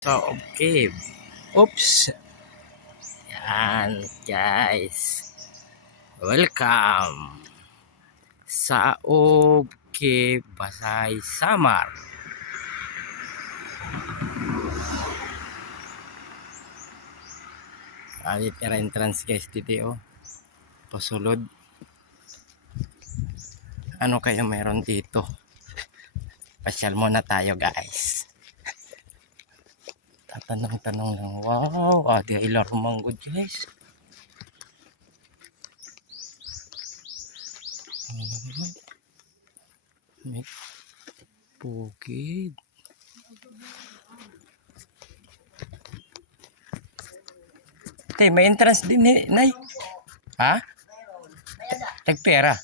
So, okay. Oops. Yan, guys. Welcome sa Okay Basay Samar. Tira entrance guys dito oh. Pasulod. Ano kayo meron dito? Pasyal muna tayo guys. Tatanong-tanong lang. Wow, di ilar manggod guys. May bukid. May entrance din Nay. Ha? Tagpera.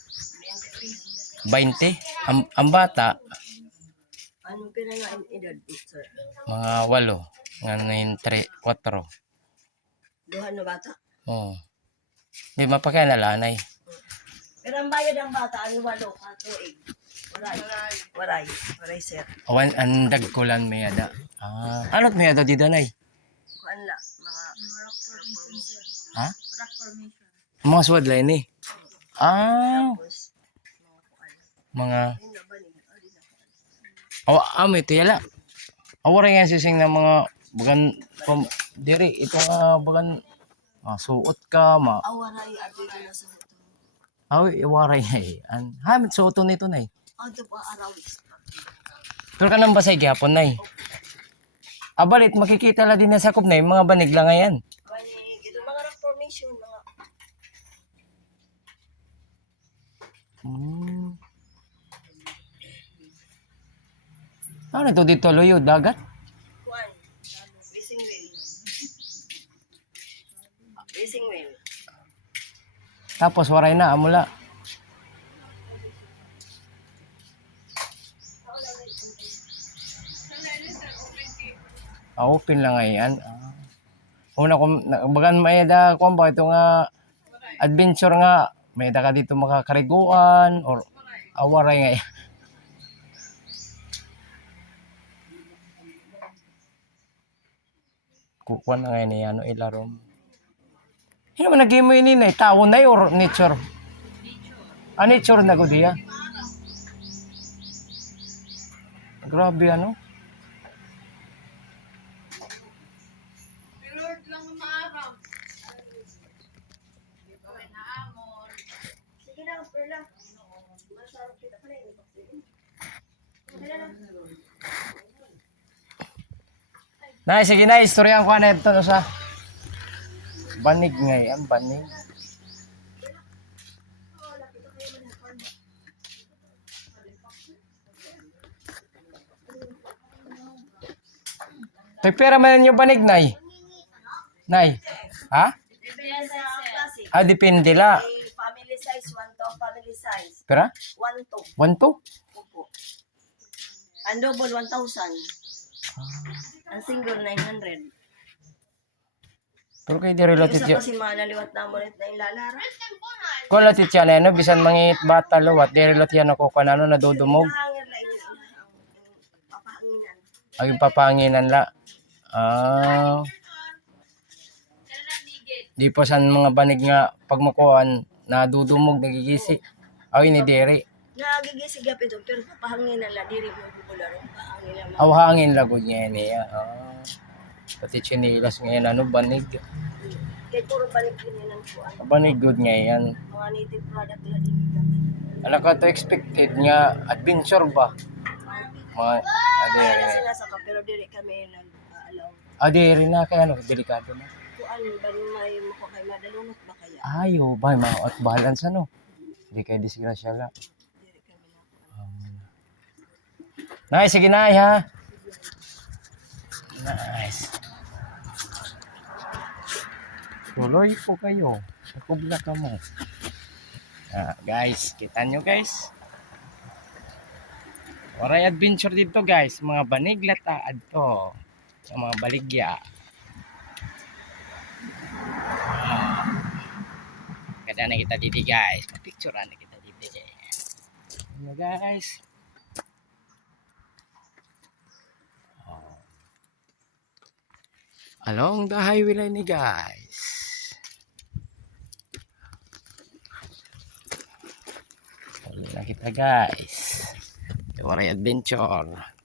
20. Ang bata. Anong pera nga edad, sir? Mga 8. Ngayon 3, 4. Duhan na bata? Oo. Di mapakainalanay. Pero ang bayad ang bata, ano 8 ka tuig? Waray, sir. Awan, andag ko lang may ada. Anot may ada dito nay? Kuan la, mga rock formation, sir. Ha? Rock formation. Mga swad line eh. Tapos, mga kuan. Mga... Ayun na ba ni? may tiyala. Awara nga sising ng mga bagan diri ito nga bagan suot ka Awaray abi na sa hoto. Iwaray ay. Hamit suoto nito nay. Ado pa arawis. Pero ka nang basay gihapon nay. Abalit makikita la din na sakop nay mga banig lang ngayon. Banig, ito mga rock formation, mga Ano to dito loyo dagat? kuan. Racing wheel. Racing wheel. Tapos waray na amula. Open lang ngayon. Una ko bagan may da ko ba ito nga adventure nga may da ka dito makakariguan or awaray nga. Kukuha na ngayon niya ilarom. Hindi man nag-game mo yun eh. Tao na or nature? Nature na ko diya. Grabe ano. Lord lang maarap. Sige na, perla. Masarap kita pa rin. Sige na, istorya ko na ito sa banig ngayon, banig. Pera man yung banig, Nay? Nay? Ha? Depende la. Family size, 1 to family size. Pera? 1 to. 1 to? Opo. Ang double, 1,000. Ang single, 900. Pero kayo di related Isa yun. kasi manaliwat na mo rin na ilalara. Kung related yan, ano, bisan mangit bata luwat, di related yan ako kung ano, nadudumog. Nakahangin lang yun. Papahanginan. Ay, yung papanginan la. Di pa san mga banig nga pag makuhaan, nadudumog, nagigisi. Ay, ni Dere. Nagigisig up ito, pero papahanginan lang. Diri mo popular. Papahanginan lang. Hangin lagod niya niya. Pati chinilas ngayon, ano, banig. Kaya puro balik yun po. Banig good ngayon. Mga native product lang din gamit. Ano ka to expected nga, adventure ba? Mga, Kaya adere. na sila sa pero diri kami nag-allow. Adere na, kaya ano, delikado na. Kuan ba may mako kay madalunot ba kaya? Ayo, ba, mga at balance ano. Hindi kayo disgrasya la. Diri kami na. Nice, sige na, ha. Nice. Tuloy po kayo. Nakubla ka mo. Guys, kita nyo guys. Waray adventure dito guys. Mga baniglataad to. Sa mga baligya. Ganda na kita dito guys. Picture na kita dito guys. Ano guys. along the highway line ni guys. Uli na kita guys. Waray adventure.